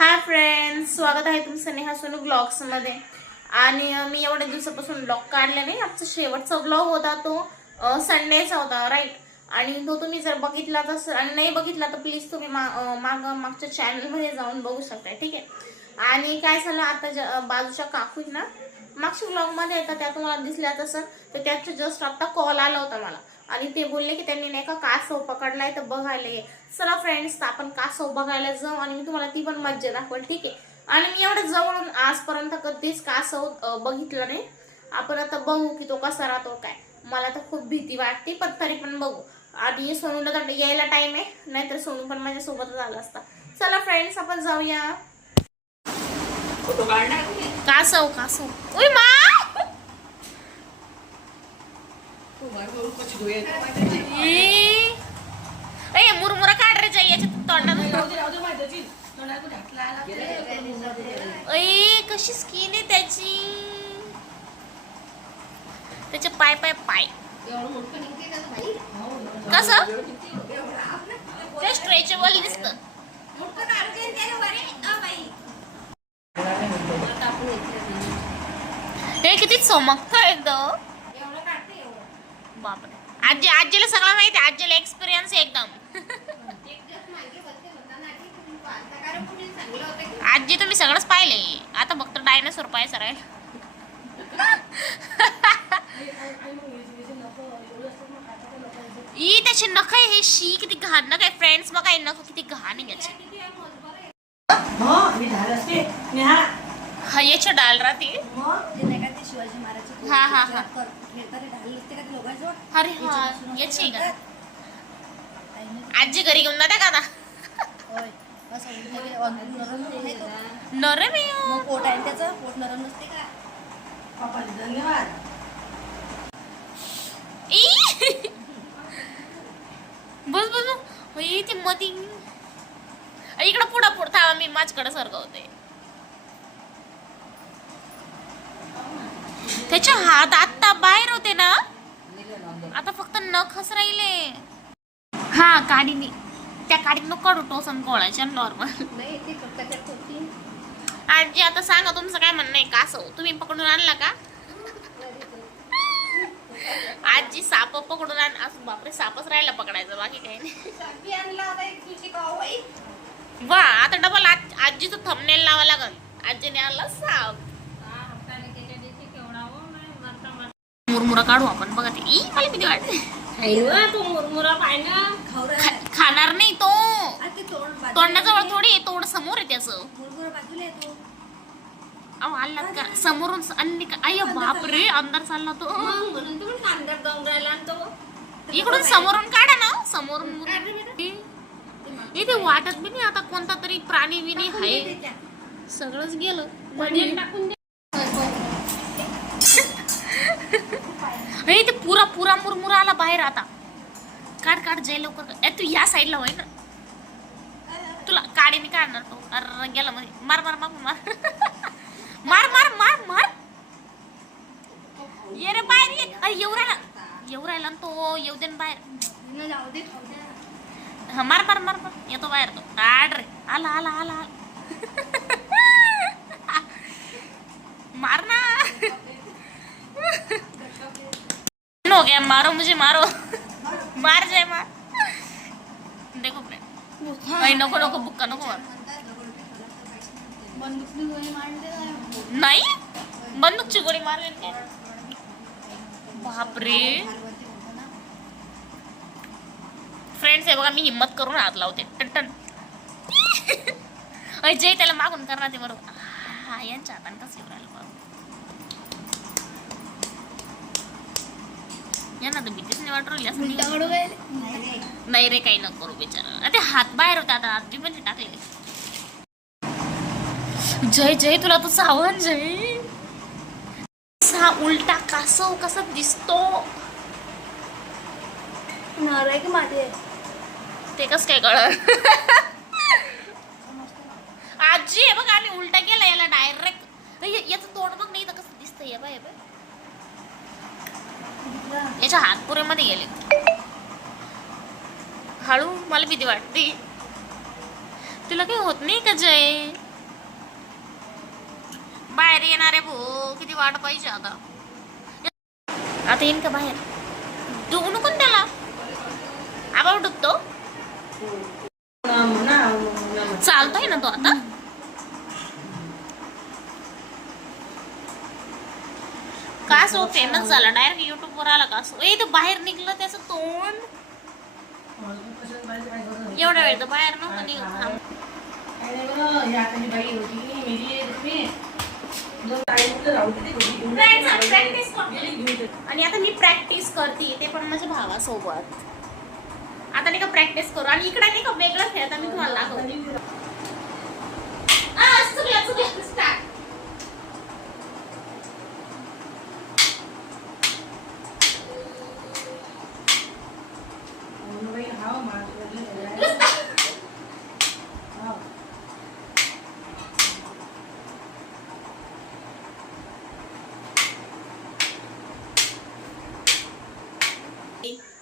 Hi friends, स्वागत आहे तुमचं नेहा सोनू ब्लॉग्स मध्ये। आणि मी एवढ्या दिवसापासून ब्लॉग काढले नाही। आजचा शेवटचा ब्लॉग होता तो संडेचा होता, राईट। आणि तो तुम्ही जर बघितला तर आणि नाही बघितला तर प्लीज तुम्ही मागच्या चॅनल मध्ये जाऊन बघू शकता, ठीक आहे। आणि काय झालं, आता बाजूच्या काकू ना मागच्या ब्लॉग मध्ये येतात, त्या तुम्हाला दिसल्या तसं, तर त्याचा जस्ट आता कॉल आला होता मला आणि ते बोलले की त्यांनी नाही का कासव पकडलाय तर बघायला ये। चला फ्रेंड्स, आपण कासव बघायला जाऊ आणि मी तुम्हाला ती पण मज्जा दाखवेल, ठीक आहे। आणि मी एवढं जवळून आजपर्यंत कधीच कासव बघितलं नाही। आपण आता बघू की तो कसा राहतो काय। मला तर खूप भीती वाटते, पण तरी पण बघू। आणि सोनूला तर यायला टाइम आहे, नाहीतर सोनू पण माझ्या सोबतच आला असता। चला फ्रेंड्स, आपण जाऊया। कासव कासव उई मा ए मुरमुरा काढ रे जाई याच्या तोंडात। ए कशी स्किन आहे त्याची, त्याचे पाय पाय पाय कसं ते स्ट्रेचेबल दिसतं। हे किती चमकतं एकदम, बापरे। आजीला सगळं माहिती आहे, आजीला एक्सपिरियन्स आहे एकदम। आजी तुम्ही सगळंच पाहिले, आता फक्त डायनासोर पाहायचं राहील। ई त्याचे नख आहे, हे शी किती घाण नख आहे फ्रेंड्स, बघा हे नख किती घाण आहे याचे। हा याच्या डाल राहते। हा हा हा अरे हा याची का आजी घरी घेऊन जाते का आता? नरम आहे, पोट आहे त्याचं, पोट नरम नसते का? बस बस ती मती इकडं पुढं पुढं थांबा, मी माझ्याकडे सरकवते। त्याचे हात आता बाहेर होते ना, आता फक्त नखच राहिले। हा काडीने, त्या काडीनं काढू टोसन गोळाच्या नॉर्मल। आजी आता सांगा तुमचं काय म्हणणं आहे, कासव तुम्ही पकडून आणला का? आजी साप पकडून आण, असं बापरे सापच राहिला पकडायचं, बाकी काही नाही। वा आता डबल आजीचं थंबनेल लावा लागल, आजीने आणला साप। मुरमुरा काढू आपण, बघा ते ई मला किती वाटते। तो मुरमुरा खाणार नाही तो, तोंडाजवळ थोडी, तोंड समोर आहे त्याचं। अहो आला का समोरून अन्नी का, अय्या बापरे अंदर चालला तो। इकडून समोरून काढा ना, समोरून इथे वाटत बी नाही आता कोणता तरी प्राणी विणी आहे, सगळंच गेलं। ते पुरा पुरा मुरमुरा आला बाहेर, आता काढ काढ जय लवकर। तू या साईडला होय ना, तुला काडीने काढणार तो। अरे गेला मध्ये, मार मार मार मार मार मार मार मार, ये रे बाहेर ये। अरे येऊ राहिला तो, येऊ दे बाहेर। हा मार मार मार मार, येतो बाहेर तो, काढ रे। आला आला आला मार ना। हो गया, मारो मुझे मारो, मार जाए मार। देखो फ्रेंड, नको नको बुक्का नको मार। नाही बंदूकची गोळी मारली काय, बापरे। फ्रेंड्स हे बघा, मी हिम्मत करून हात लावते, टन जय त्याला मागून करणार ते बरोबर। हा यांच्या हाताने कसं येऊ राहिलं बाबा, यांना तर भीतीच नाही वाटू राहिली। नाही रे काही नको करू बिचारा, ते हात बाहेर होते, आता आधी पण टाकले। जय जय तुला तो सावध जय, उलटा कासव कसा दिसतो ते कस काय कळलं? आजी हे बघ, आम्ही उलटा केला याला डायरेक्ट। याचं तोंड बघ नाही तर कसं दिसतंय, बाय याच्या हात पुरे मध्ये गेले। हळू, मला भीती वाटते। तुला काही होत नाही का जय? बाहेर येणार आहे भाऊ, किती वाट पाहिजे आता. आता येईन का बाहेर? डुबू नको त्याला, आबाळ डुबतो. चालतोय ना तो आता. का सो फेमस झाला डायरेक्ट युट्यूब वर आला का सो. ए तो बाहेर निघलं त्याचं तोंड. एवढ्या वेळ तर बाहेर नव्हतं निघत. आणि आता मी प्रॅक्टिस करते ते पण माझ्या भावासोबत. आता नाही का प्रॅक्टिस करू आणि इकडे नाही का वेगळं खेळता मी तुम्हाला दाखवते.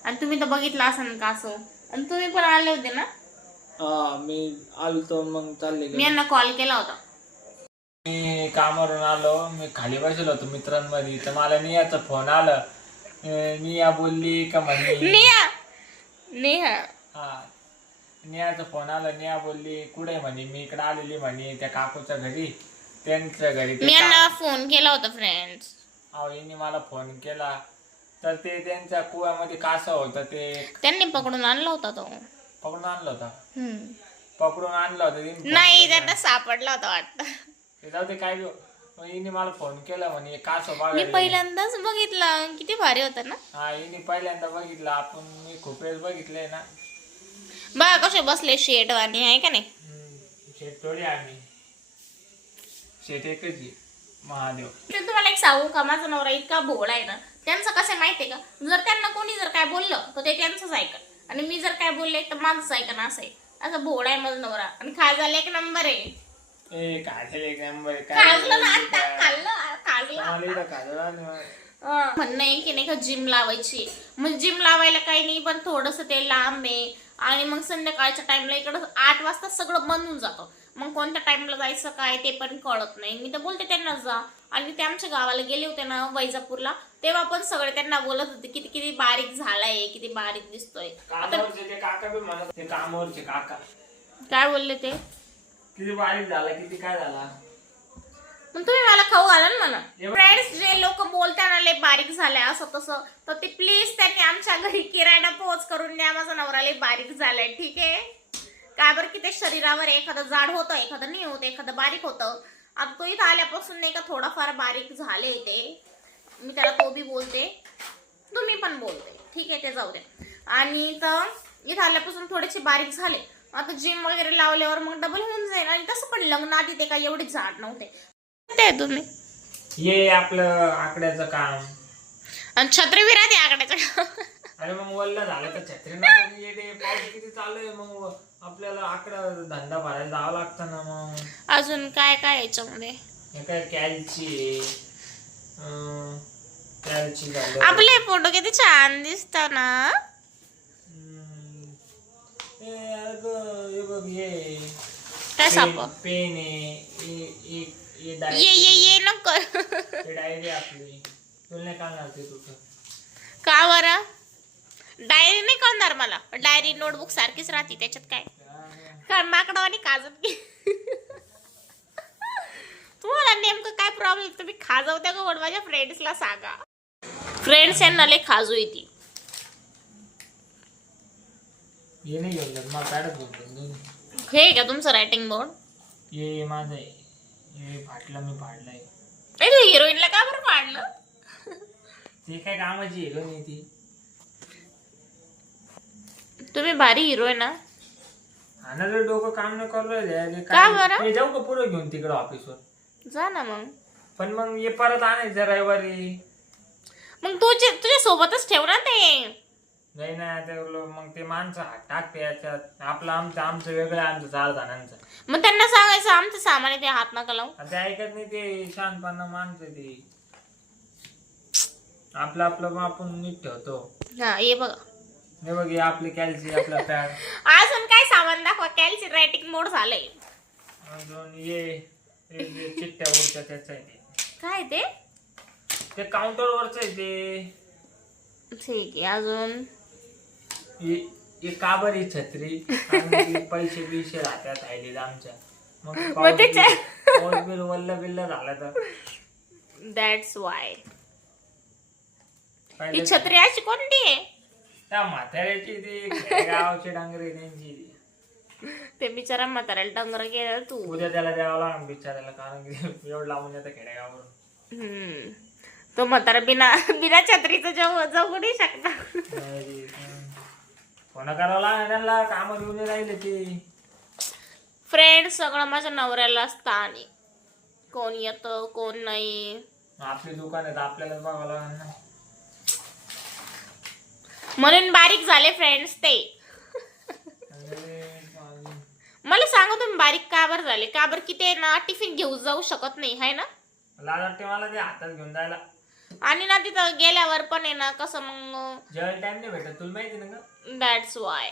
आणि तुम्ही तर बघितला असाल का असं. आणि तुम्ही पण आले होते ना. मी आलतो मग चालले. मी यांना कॉल केला होता. मी कामावरून आलो, मी खाली बसलो होतो मित्रांमध्ये, तर मला नियाचा फोन आला. निया बोलली का म्हणे नेहा हा नियाचा फोन आला. निया बोलली कुठे म्हणे, मी इकडे आलेली म्हणे त्या काकूच्या घरी, त्यांच्या घरी. मी यांना फोन केला होता फ्रेंड्स. यांनी मला फोन केला तर ते त्यांच्या कुव्यामध्ये कासव होतं, ते त्यांनी पकडून आणला होता तो. पकडून आणलं होता. पकडून आणलं होतं नाही, त्यांना सापडला होता वाटतं. ते जाऊ ते काय हिने मला फोन केला म्हणे कासव मी बघायला. पहिल्यांदाच बघितलं, किती भारी होता ना. हा हिने पहिल्यांदा बघितलं. आपण मी खूप वेळेस बघितलंय ना. बघा कसे बसले शेट वाणी आहे का नाही. शेत थोडी आम्ही शेत एकच आहे महादेव. ते तुम्हाला एक सांगू का, माझा नवरा इतका भोळा आहे ना. त्यांचं कसं माहितीये का, जर त्यांना कोणी जर काय बोललं तर ते त्यांचंच ऐकन आणि मी जर काय बोलले तर माझंच ऐकन. असं आहे, असं भोळा आहे माझा नवरा. आणि खायला एक नंबर आहे. खायला एक नंबर आहे. खाल्लं ना आता, खाल्लं. म्हणणं आहे की नाही का जिम लावायची. म्हणजे जिम लावायला काही नाही, पण थोडस ते लांब आहे. आणि मग संध्याकाळच्या टाइमला इकडं 8 वाजता सगळं बंद होऊन जातं. मग कोणत्या टाइमला जायचं काय ते पण कळत नाही. मी तर बोलते त्यांना जा. आणि ते आमच्या गावाला गेले होते ना वैजापूरला, तेव्हा पण सगळे त्यांना बोलत होते किती किती बारीक झालाय, किती बारीक दिसतोय. कामावरचे काका काय बोलले ते, किती बारीक झाला, किती काय झाला. मग तुम्ही मला खाऊ घाला ना मला. फ्रेंड्स, जे लोक बोलताना लय बारीक झालाय असं तसं, तर ते प्लीज त्यांनी आमच्या घरी किराणा पोच करून द्या. माझा नवरा लय बारीक झालाय, ठीक आहे. काय बरं की ते शरीरावर एखादं जाड होतं, एखादं नाही होतं, एखादं बारीक होतं. आता तो इथं आल्यापासून नाही का थोडाफार बारीक झाले ते. मी त्याला तो बी बोलते, तुम्ही पण बोलते, ठीक आहे, ते जाऊ दे. आणि तर इथं आल्यापासून थोडेसे बारीक झाले. आता जिम वगैरे लावल्यावर मग डबल होऊन जाईल. आणि तसं पण लग्न आधी ते काय एवढे जाड नव्हते. ते तुम्ही ये आपलं आकड्याचं काम आणि छत्री विराती आकड्याचं. अरे मग वल्ल झालं तर छत्री नको येते. पाऊस किती चालू आहे, मग आपल्याला आकडा धंदा भरायला जावं लागतं ना. मग अजून काय काय याच्यामध्ये काय कॅल्ची झालं. आपले फोटो किती छान दिसतात ना. हे बघ हे काय साप पेन आहे, ये नको. डायरी आपली तुला नाही काढणार ते तुझं का बरं. डायरी नाही कळणार मला. डायरी नोटबुक सारखीच राहते, त्याच्यात काय माकडावानी काजत की. तुम्हाला नेमकं काय प्रॉब्लेम, तुम्ही खाजवत्या का माझ्या फ्रेंड्सला सांगा. फ्रेंड्स यांना लय खाजू येते. हे नाही घेऊन जात, मला पॅडच घेऊन. हे का तुमचं रायटिंग बोर्ड. हे माझं आहे, हे फाटलं, मी फाडलंय. हिरोईनला का बरं फाडलं. ते काय कामाची हिरो नाही ती. तुम्ही भारी हिरो आहे ना. हाणाला डोकं काम न करू राहिले का बरं. मी जाऊ का पुढे घेऊन तिकडं ऑफिसवर. जा ना मग. पण मग हे परत आणायचं रविवारी. मग तुझ्या सोबतच ठेव ना ते. नाही ना, ते मग ते माणसं टाकते याच्यात. आपलं आमचं वेगळं, आमचं 4 जणांचं. मग त्यांना सांगायचं आमचं सामान आहे ते हात नका लावू. ते ऐकत नाही, ते शानपणा माणसं ते. आपलं आपण नीट ठेवतो. हा ये बघा, हे बघ, हे आपली कॅल्सी, आपला पॅड. अजून काय सामान दाखवा. कॅल्सी रायटिंग मोड झालंय. अजून ये ते चिट्ट्या उडच्या त्याच आहे काय ते? ते काउंटर वरच आहे ते. ठीक आहे. अजून हे का बरी छत्री आणि पैसे बिशे राहतात आयले आमच्या. मग मग त्याच्या पाऊस बिल वल्ल बिल्ल झाला तर दॅट्स वाय. पहिले ही छत्री अशी कोणती आहे? त्या म्हाताऱ्याची ती खेडेगावची डांगरी त्यांची ती. ते बिचारा म्हाताऱ्याला डंगर गेलं तू. उद्या त्याला द्यावं लागणार बिचारायला, कारण की एवढं लावून येतं खेडेगाववरून. तो म्हातारा बिना बिना छत्रीचं जगू नाही शकता. फोन करावं लागणार त्यांना, काम घेऊन राहिले ते. फ्रेंड सगळं माझ्या नवऱ्याला असतं आणि कोण येतं कोण नाही. आपली दुकान आहे तर आपल्यालाच बघावं लागणार ना. म्हणून बारीक झाले फ्रेंड्स ते. मला सांगा तुम्ही बारीक का बरं झाले? का बरं की ते ना टिफिन घेऊन जाऊ शकत नाही आहे ना. लाज वाटते मला ते हातात घेऊन जायला. आणि ना तिथं गेल्यावर पण आहे ना कसं मग जेवायला टाइम नाही भेटत, तुला माहिती ना का. That's why.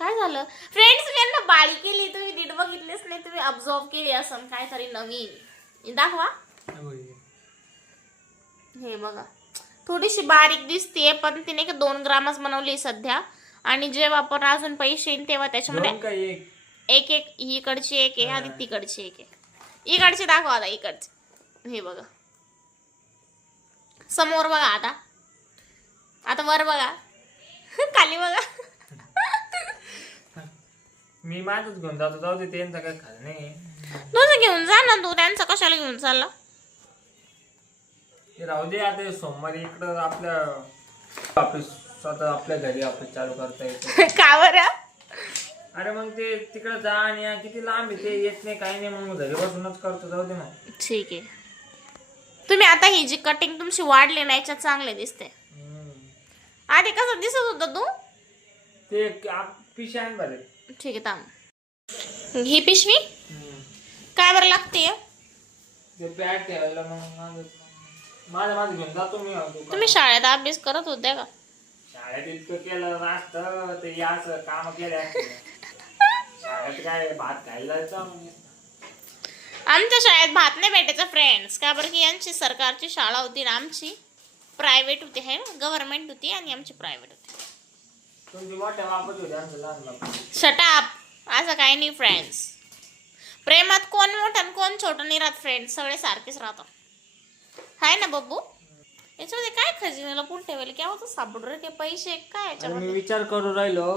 काय झालं फ्रेंड्स? मी यांना बाळी केली, तुम्ही नीट बघितलेच नाही. तुम्ही ऑब्झर्व केली असं काहीतरी नवीन. दाखवा. हे बघा थोडीशी बारीक दिसते, पण तिने 2 ग्रामच बनवली सध्या. आणि जेव्हा आपण अजून पैसे येईल तेव्हा त्याच्यामध्ये एक एक इकडची एक आहे आणि तिकडची एक आहे. इकडची दाखवा आता. इकडची हे बघा, समोर बघा. आता वर बघा, खाली बघा. मी माझच घेऊन जातो, जाऊ दे त्यांचं काय खाल नाही. तुझं घेऊन जा ना तू, त्यांचं कशाला घेऊन चालला? राहू दे. आता सोमवारी इकडं आपल्या ऑफिस, स्वतः आपल्या घरी ऑफिस चालू करता येतं. का बरं? अरे मग ते तिकडं जा आणि या, किती लांब आहे ते, येत नाही काही नाही. मग घरी बसूनच करतो, जाऊ दे मग. ठीक आहे. तुम्ही आता ही जी कटिंग तुमची वाढली ना याच्यात चांगले दिसते. आधी कसं दिसत होतं तू? ते पिशे आण बरे. ठीक आहे थांब. ही पिशवी काय बरं लागते? ते बॅग ठेवायला मग माझं घेऊन जातो मी. तुम्ही शाळेत अभ्यास करत होते का? शाळेत इतकं केलं असतं ते याच काम केले असते. शाळेत काय भात खायला जायचं. आमच्या शाळेत भात नाही भेटायचा फ्रेंड्स. का बरं की यांची सरकारची शाळा होती ना, आमची प्रायव्हेट होती आहे ना. गव्हर्नमेंट होती आणि आमची प्रायव्हेट होती. तुमची मोठ्या बापच होते, आमचं लहान बाप. Shut up. असं काही नाही फ्रेंड्स. प्रेमात कोण मोठं आणि कोण छोटं नाही राहत फ्रेंड्स, सगळे सारखेच राहतात. हाय ना बब्बू? याच्यामध्ये काय खजिन्याला पुढे ठेवायला काय होतं? सापडू रे ते पैसे काय याच्यामध्ये? मी विचार करू राहिलो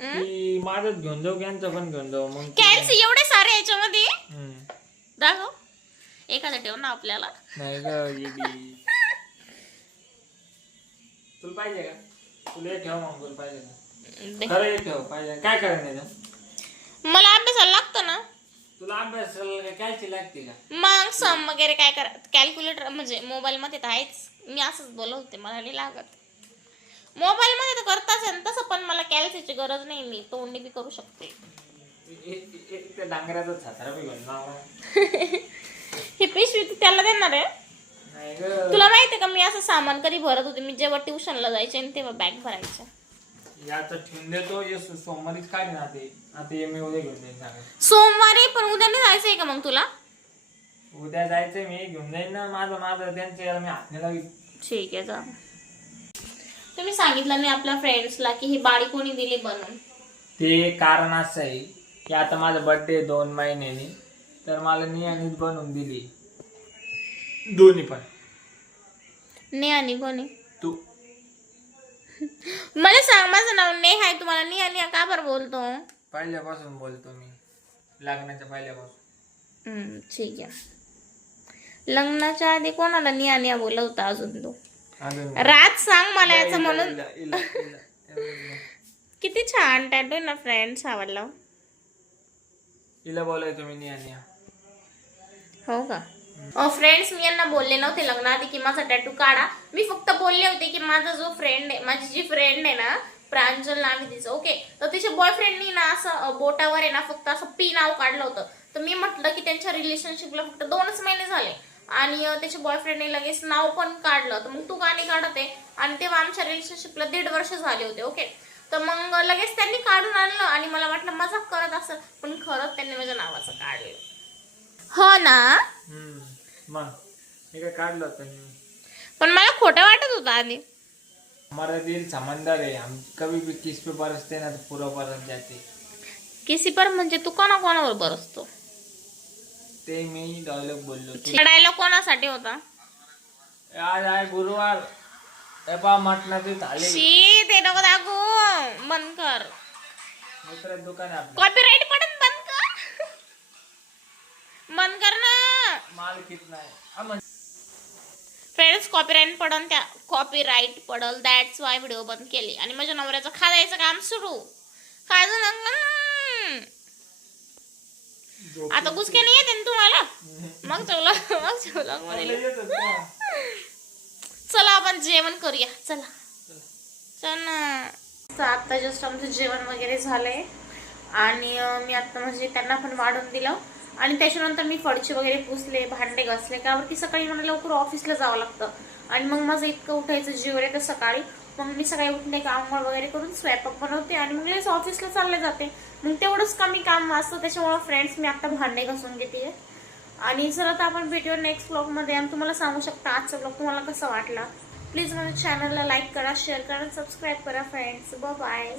की माझंच घेऊन जाऊ, यांचं पण घेऊन जाऊ. मग कॅल्सी एवढे सारे याच्यामध्ये दाखव. एखादं ठेव ना आपल्याला. नाही ग, तुला पाहिजे का? तुला हे ठेव मग. तुला पाहिजे का? खरं हे ठेव. पाहिजे काय करायचं? मला अभ्यासाला लागतं ना. तुला अभ्यास कॅल्सी लागते का? मग सम वगैरे काय करा. कॅल्क्युलेटर म्हणजे मोबाईल मध्ये तर आहेच. मी असंच बोलत होते, मला नाही लागत. मोबाईल मध्ये तर करताच आहे तसं, पण मला कॅल्सीची गरज नाही. मी तोंडी बी करू शकते. एक डांगराचा छात्रा बी घेऊन जाऊ. ही पिशवी तू त्याला देणार आहे? नाही ग. तुला माहितीये का मी असं सामान कधी भरत होते? मी जेव्हा ट्युशनला जायचे आणि तेव्हा बॅग भरायच्या. याचं ठेवून देतो. सोमवारीच काढ ना ते. आता मी उद्या घेऊन जाईन सांगा. सोमवारी? पण उद्या नाही जायचंय का मग तुला? उद्या जायचंय, मी घेऊन जाईन ना. माझं त्यांचं याला मी हात नाही लावी. ठीक आहे जा. तुम्ही सांगितलं नाही आपल्या फ्रेंड्सला की ही बाळी कोणी दिली बनवून? ते कारण असं आहे की आता माझा बर्थडे 2 महिन्यांनी, तर मला नियानीच बनवून दिली. दोन्ही पण. नेहानी कोणी? तू. मला सांग. माझं नाव नेहा आहे. तुम्हाला निहा निहा का बरं बोलतो? पहिल्यापासून बोलतो मी, लग्नाच्या पहिल्यापासून. ठीक आहे. लग्नाच्या आधी कोणाला निहा निहा बोलवता अजून तू? राज सांग मला याचं म्हणून. किती छान टॅटू आहे ना फ्रेंड्स, आवडला. तिला बोलायचं मी निया. हो का? फ्रेंड्स मी यांना बोलले नव्हते लग्नाआधी की माझा टॅटू काढा. मी फक्त बोलले होते की माझा जो फ्रेंड आहे, माझी जी फ्रेंड आहे ना प्रांजल नाव आहे तिचं, ओके, तर तिच्या बॉयफ्रेंडनी ना असं बोटावर आहे ना फक्त असं पी नाव काढलं होतं. तर मी म्हटलं की त्यांच्या रिलेशनशिपला फक्त 2च महिने झाले आणि त्याच्या बॉयफ्रेंडने लगेच नाव पण काढलं. तर मग तू का नाही काढत आहे? आणि तेव्हा आमच्या रिलेशनशिपला 1.5 वर्ष झाले होते, ओके. तर मग लगेच त्यांनी काढून आणलं आणि मला वाटलं मजाक करत असेल, पण खरंच त्यांनी माझ्या नावाचं काढलं. हो ना. मग हे काय काढलं होतं मी. पण मला खोटं वाटत होतं आधी. हमारा दिल समंदर है, हम कभी भी किस पे बरसते ना तो पूरा बरस जाते. किसी पर म्हणजे तू कोणावर बरसतो? ते मी डायलॉग बोललो. डायलॉग कोणासाठी होता? आज आहे गुरुवार, मटणाचे थाली. शी ते नको दाखवू, बंद कर. मित्र दुकान आहे आपलं. कॉपीराइट पडन, बंद कर. बंद कर ना. माल कितना है? फ्रेंड्स, कॉपीराइट पडल, दॅट्स वाय व्हिडिओ बंद केली. आणि माझ्या नवऱ्याचं खायचं काम सुरू. आता गुसके नाही येते तुम्हाला. मग चला चला आपण जेवण करूया. चला आता जस्ट आमचं जेवण वगैरे झालंय आणि मी आता म्हणजे त्यांना पण वाढून दिलं आणि त्याच्यानंतर मी फडचे वगैरे पुसले, भांडे घासले, का की सकाळी मला लवकर ऑफिसला जावं लागतं आणि मग माझं इतकं उठायचं जीवर येतं सकाळी. मग मी सकाळी उठले का आंघोळ वगैरे करून स्वयंपाक बनवते आणि मग लगेच ऑफिसला चालले जाते. मग तेवढंच कमी काम असतं. त्याच्यामुळे फ्रेंड्स मी आता भांडे घासून घेते आणि चला तर आपण भेटूया नेक्स्ट ब्लॉगमध्ये. आणि तुम्हाला सांगू शकता आजचा ब्लॉग तुम्हाला कसा वाटला. प्लीज माझ्या चॅनलला लाईक करा, शेअर करा, सबस्क्राईब करा फ्रेंड्स. बाय.